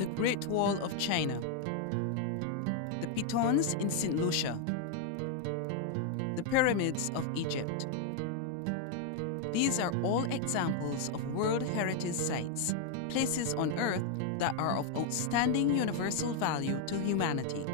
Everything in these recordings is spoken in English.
the Great Wall of China, the Pitons in St. Lucia, the Pyramids of Egypt. These are all examples of World Heritage Sites, places on Earth that are of outstanding universal value to humanity.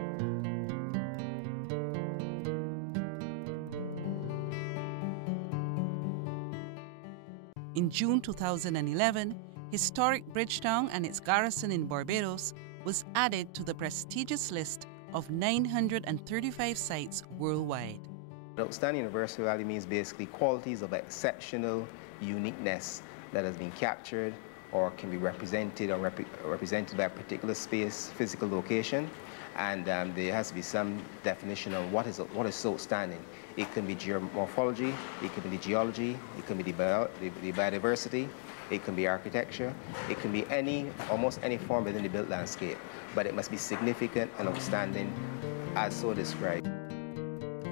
In June 2011, historic Bridgetown and its garrison in Barbados was added to the prestigious list of 935 sites worldwide. Outstanding universal value means basically qualities of exceptional uniqueness that has been captured or can be represented or represented by a particular space, physical location, and there has to be some definition of what is so outstanding. It can be geomorphology, it can be the geology, it can be the biodiversity, it can be architecture, it can be almost any form within the built landscape, but it must be significant and outstanding as so described.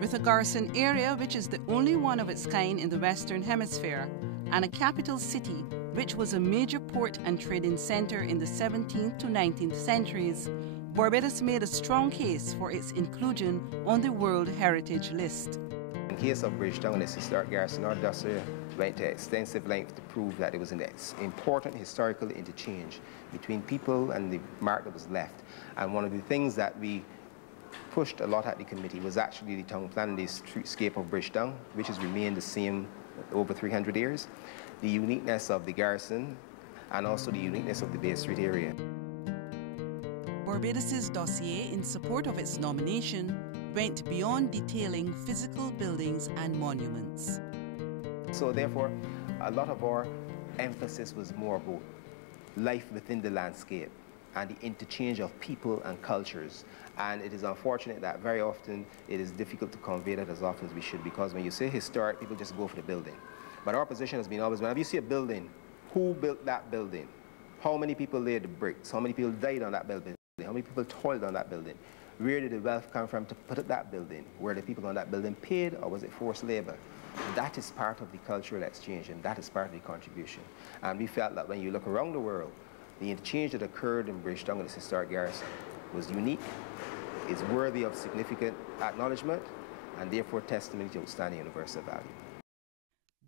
With a garrison area which is the only one of its kind in the Western Hemisphere, and a capital city which was a major port and trading center in the 17th to 19th centuries, Barbados made a strong case for its inclusion on the World Heritage List. In case of Bridgetown and its historic garrison, our dossier went to extensive length to prove that it was an important historical interchange between people and the mark that was left. And one of the things that we pushed a lot at the committee was actually the town plan and the streetscape of Bridgetown, which has remained the same over 300 years, the uniqueness of the garrison, and also the uniqueness of the Bay Street area. Barbados's dossier in support of its nomination went beyond detailing physical buildings and monuments. So therefore, a lot of our emphasis was more about life within the landscape and the interchange of people and cultures. And it is unfortunate that very often it is difficult to convey that as often as we should, because when you say historic, people just go for the building. But our position has been always, whenever you see a building, who built that building? How many people laid the bricks? How many people died on that building? How many people toiled on that building? Where did the wealth come from to put up that building? Were the people on that building paid, or was it forced labor? That is part of the cultural exchange, and that is part of the contribution. And we felt that when you look around the world, the interchange that occurred in Bridgetown and its historic garrison was unique, is worthy of significant acknowledgement, and therefore testimony to outstanding universal value.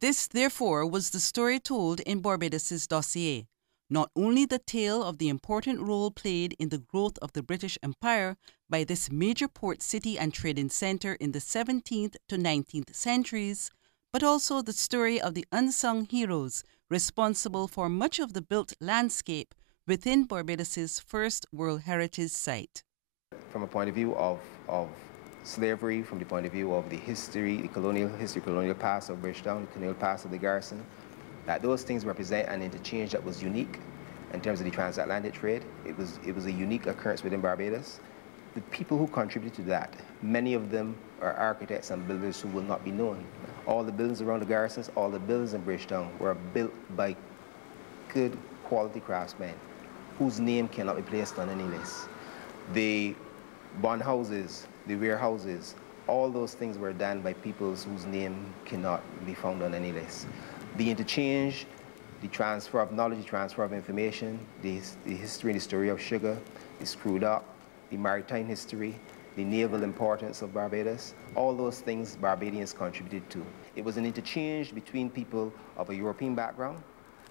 This, therefore, was the story told in Barbados's dossier. Not only the tale of the important role played in the growth of the British Empire by this major port city and trading center in the 17th to 19th centuries, but also the story of the unsung heroes responsible for much of the built landscape within Barbados's first World Heritage Site. From a point of view of slavery, from the point of view of the history, the colonial history, colonial past of Bridgetown, the colonial past of the garrison, that those things represent an interchange that was unique in terms of the transatlantic trade. It was a unique occurrence within Barbados. The people who contributed to that, many of them are architects and builders who will not be known. All the buildings around the garrisons, all the buildings in Bridgetown were built by good quality craftsmen whose name cannot be placed on any list. The bond houses, the warehouses, all those things were done by people whose name cannot be found on any list. The interchange, the transfer of knowledge, the transfer of information, the history and the story of sugar, the screwed up, the maritime history, the naval importance of Barbados, all those things Barbadians contributed to. It was an interchange between people of a European background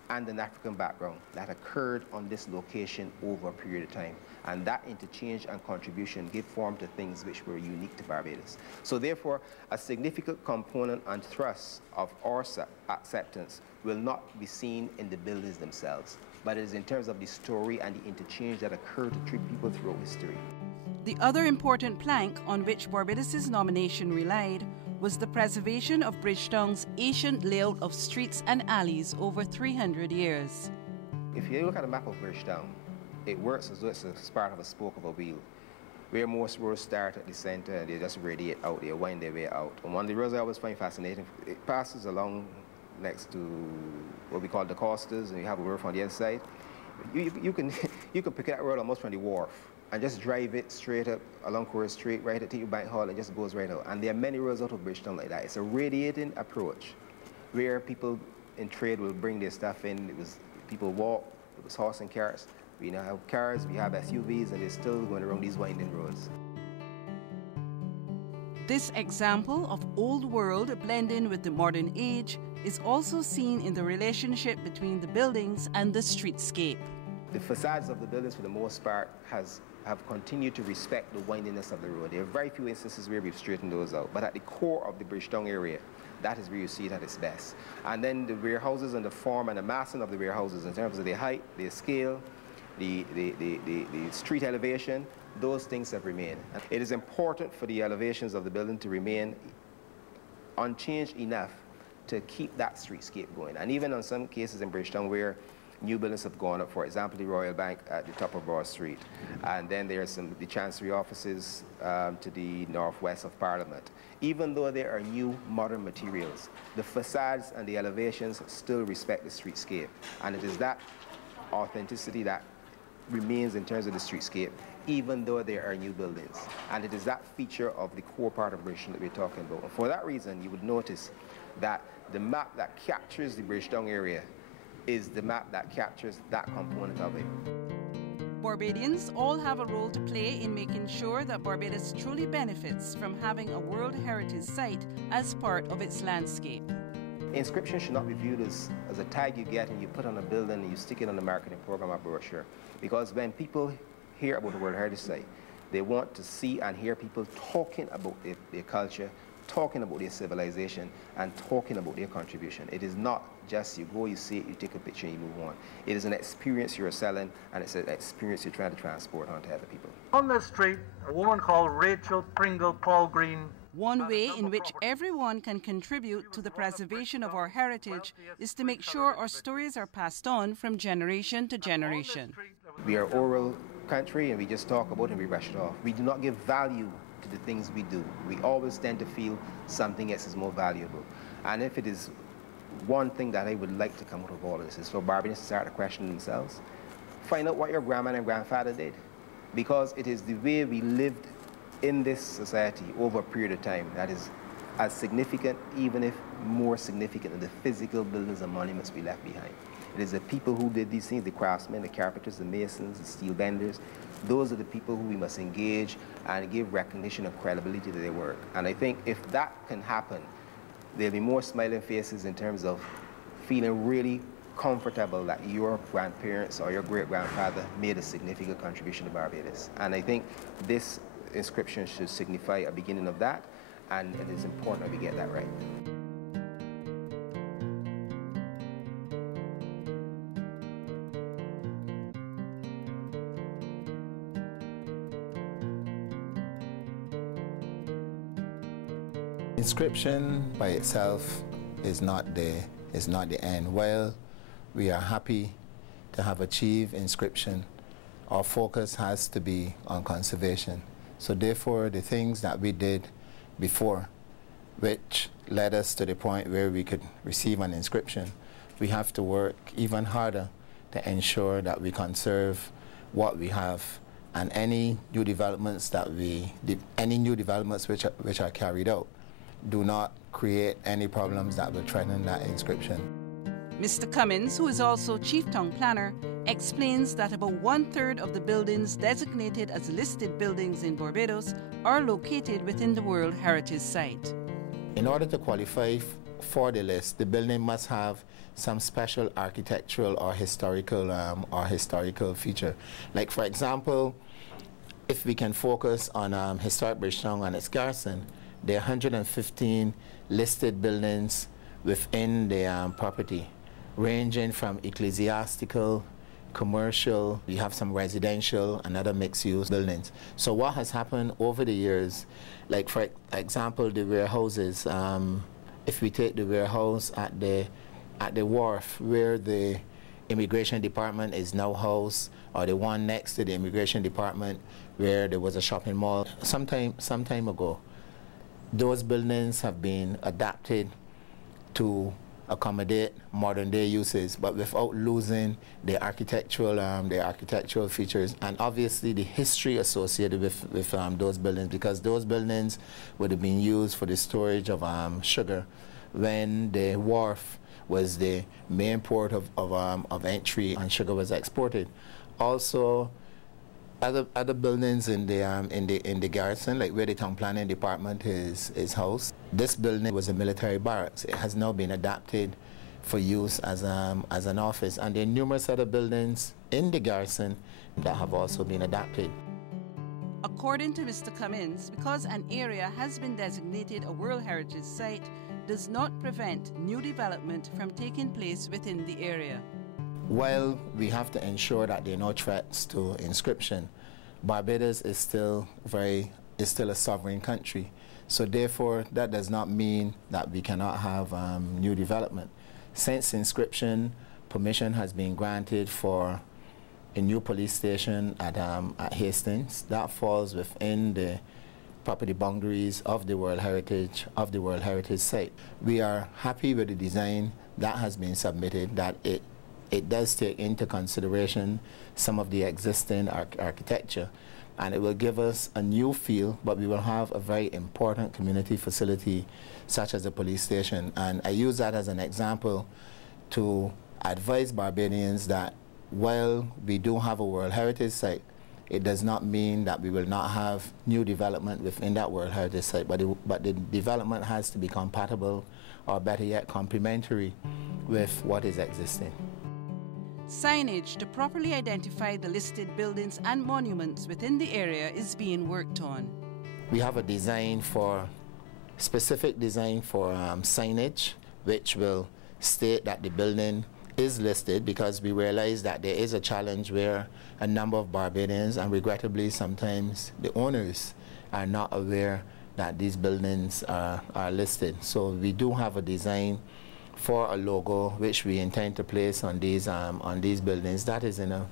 and an African background that occurred on this location over a period of time. And that interchange and contribution gave form to things which were unique to Barbados. So therefore, a significant component and thrust of our acceptance will not be seen in the buildings themselves, but it is in terms of the story and the interchange that occurred to treat people throughout history. The other important plank on which Barbados's nomination relied was the preservation of Bridgetown's ancient layout of streets and alleys over 300 years. If you look at a map of Bridgetown, it works as though it's a part of a spoke of a wheel, where most roads start at the center and they just radiate out, they wind their way out. And one of the roads I always find fascinating, it passes along next to what we call the coasters, and you have a wharf on the other side. You can pick that road almost from the wharf and just drive it straight up along Court Street, right at T.U. Bank Hall, and it just goes right out. And there are many roads out of Bridgetown like that. It's a radiating approach where people in trade will bring their stuff in. People walk, it was horse and carts, We now have cars, we have SUVs, and they're still going around these winding roads. This example of old world blending with the modern age is also seen in the relationship between the buildings and the streetscape. The facades of the buildings, for the most part, have continued to respect the windiness of the road. There are very few instances where we've straightened those out, but at the core of the Bridgetown area, that is where you see it at its best. And then the warehouses and the form and the massing of the warehouses in terms of their height, their scale, the street elevation, those things have remained. It is important for the elevations of the building to remain unchanged enough to keep that streetscape going. And even in some cases in Bridgetown where new buildings have gone up, for example, the Royal Bank at the top of Broad Street, and then there's the Chancery offices to the northwest of Parliament. Even though there are new modern materials, the facades and the elevations still respect the streetscape. And it is that authenticity that remains in terms of the streetscape, even though there are new buildings. And it is that feature of the core part of Bridgetown that we're talking about. And for that reason, you would notice that the map that captures the Bridgetown area is the map that captures that component of it. Barbadians all have a role to play in making sure that Barbados truly benefits from having a World Heritage Site as part of its landscape. Inscription should not be viewed as a tag you get and you put on a building and you stick it on the marketing program or brochure. Because when people hear about the World Heritage Site, they want to see and hear people talking about their culture, talking about their civilization, and talking about their contribution. It is not just you go, you see it, you take a picture, and you move on. It is an experience you're selling, and it's an experience you're trying to transport onto other people. On this street, a woman called Rachel Pringle Paul Green. One way in which everyone can contribute to the preservation of our heritage is to make sure our stories are passed on from generation to generation. We are an oral country, and we just talk about it and we brush it off. We do not give value to the things we do. We always tend to feel something else is more valuable. And if it is one thing that I would like to come out of all of this is for Barbadians to start to question themselves. Find out what your grandma and grandfather did. Because it is the way we lived in this society over a period of time that is as significant, even if more significant, than the physical buildings and monuments we left behind. It is the people who did these things, the craftsmen, the carpenters, the masons, the steel benders. Those are the people who we must engage and give recognition and credibility to their work. And I think if that can happen, there'll be more smiling faces in terms of feeling really comfortable that your grandparents or your great-grandfather made a significant contribution to Barbados. And I think this inscription should signify a beginning of that, and it is important that we get that right. Inscription by itself is not the end. While we are happy to have achieved inscription, our focus has to be on conservation. So therefore, the things that we did before, which led us to the point where we could receive an inscription, we have to work even harder to ensure that we conserve what we have, and any new developments which are carried out do not create any problems that will threaten that inscription. Mr. Cummins, who is also Chief Town Planner, explains that about 1/3 of the buildings designated as listed buildings in Barbados are located within the World Heritage Site. In order to qualify for the list, the building must have some special architectural or historical feature. Like, for example, if we can focus on historic Bridgetown and its Garrison, there are 115 listed buildings within the property, ranging from ecclesiastical, commercial, we have some residential and other mixed-use buildings. So what has happened over the years, like for example, the warehouses, if we take the warehouse at the wharf where the immigration department is now housed, or the one next to the immigration department where there was a shopping mall, some time ago, those buildings have been adapted to accommodate modern day uses, but without losing the architectural features and obviously the history associated with those buildings, because those buildings would have been used for the storage of sugar when the wharf was the main port of entry, and sugar was exported. Also, other buildings in the garrison, like where the town planning department is housed. This building was a military barracks. It has now been adapted for use as an office, and there are numerous other buildings in the garrison that have also been adapted. According to Mr. Cummins, because an area has been designated a World Heritage Site does not prevent new development from taking place within the area. While we have to ensure that there are no threats to inscription, Barbados is still a sovereign country. So therefore, that does not mean that we cannot have new development. Since inscription, permission has been granted for a new police station at Hastings. That falls within the property boundaries of the World Heritage Site. We are happy with the design that has been submitted, that it does take into consideration some of the existing architecture, and it will give us a new feel, but we will have a very important community facility such as a police station. And I use that as an example to advise Barbadians that while we do have a World Heritage Site, it does not mean that we will not have new development within that World Heritage Site, but the development has to be compatible, or better yet, complementary with what is existing. Signage to properly identify the listed buildings and monuments within the area is being worked on. We have a specific design for signage, which will state that the building is listed, because we realize that there is a challenge where a number of Barbadians, and regrettably sometimes the owners, are not aware that these buildings are listed. So we do have a design for a logo which we intend to place on these buildings. That is in a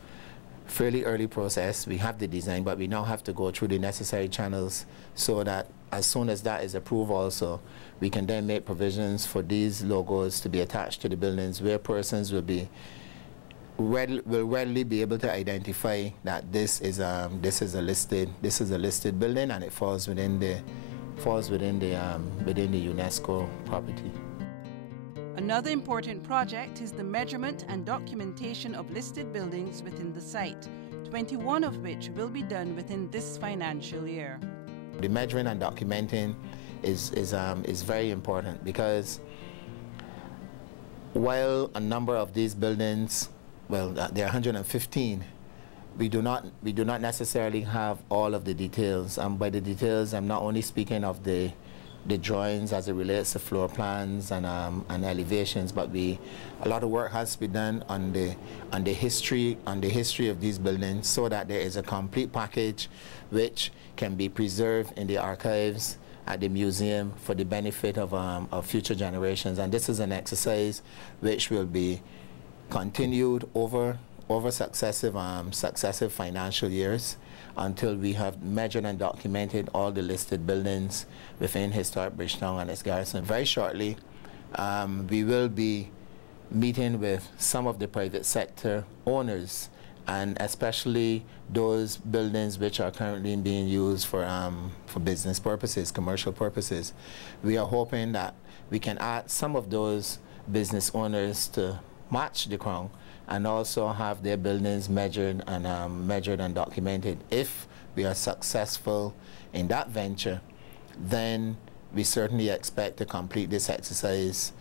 fairly early process. We have the design, but we now have to go through the necessary channels so that as soon as that is approved also, we can then make provisions for these logos to be attached to the buildings, where persons will readily be able to identify that this is a listed building, and it falls within the UNESCO property. Another important project is the measurement and documentation of listed buildings within the site, 21 of which will be done within this financial year. The measuring and documenting is very important, because while a number of these buildings, well, there are 115, we do not necessarily have all of the details. By the details, I'm not only speaking of the drawings as it relates to floor plans and elevations, but a lot of work has to be done on the history of these buildings, so that there is a complete package which can be preserved in the archives at the museum for the benefit of future generations. And this is an exercise which will be continued over successive financial years, until we have measured and documented all the listed buildings within historic Bridgetown and its garrison. Very shortly, we will be meeting with some of the private sector owners, and especially those buildings which are currently being used for business purposes, commercial purposes. We are hoping that we can add some of those business owners to match the Crown, and also have their buildings measured and documented. If we are successful in that venture, then we certainly expect to complete this exercise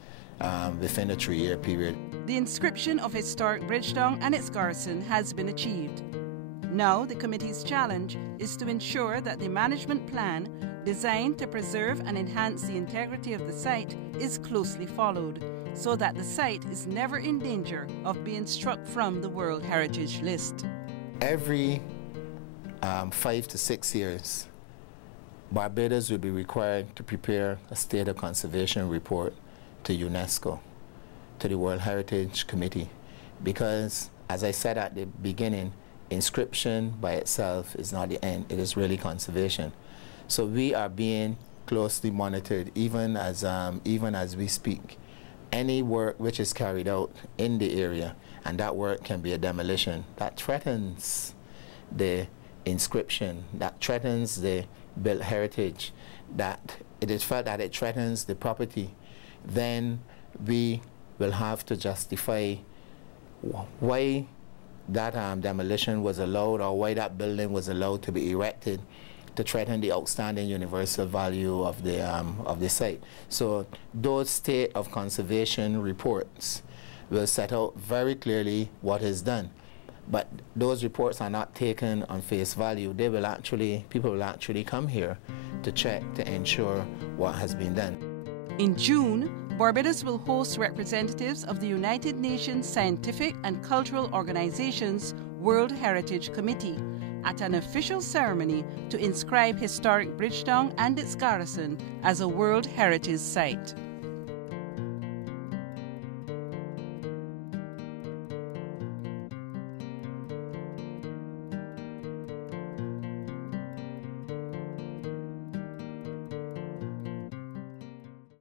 within a 3-year period. The inscription of historic Bridgetown and its garrison has been achieved. Now the committee's challenge is to ensure that the management plan designed to preserve and enhance the integrity of the site is closely followed, so that the site is never in danger of being struck from the World Heritage List. Every 5 to 6 years, Barbados will be required to prepare a state of conservation report to UNESCO, to the World Heritage Committee, because, as I said at the beginning, inscription by itself is not the end. It is really conservation. So we are being closely monitored, even as we speak. Any work which is carried out in the area, and that work can be a demolition, that threatens the inscription, that threatens the built heritage, that it is felt that it threatens the property, then we will have to justify why that demolition was allowed, or why that building was allowed to be erected to threaten the outstanding universal value of the site. So those state of conservation reports will set out very clearly what is done. But those reports are not taken on face value. They will actually, people will actually come here to check to ensure what has been done. In June, Barbados will host representatives of the United Nations Scientific and Cultural Organization's World Heritage Committee at an official ceremony to inscribe historic Bridgetown and its garrison as a World Heritage Site.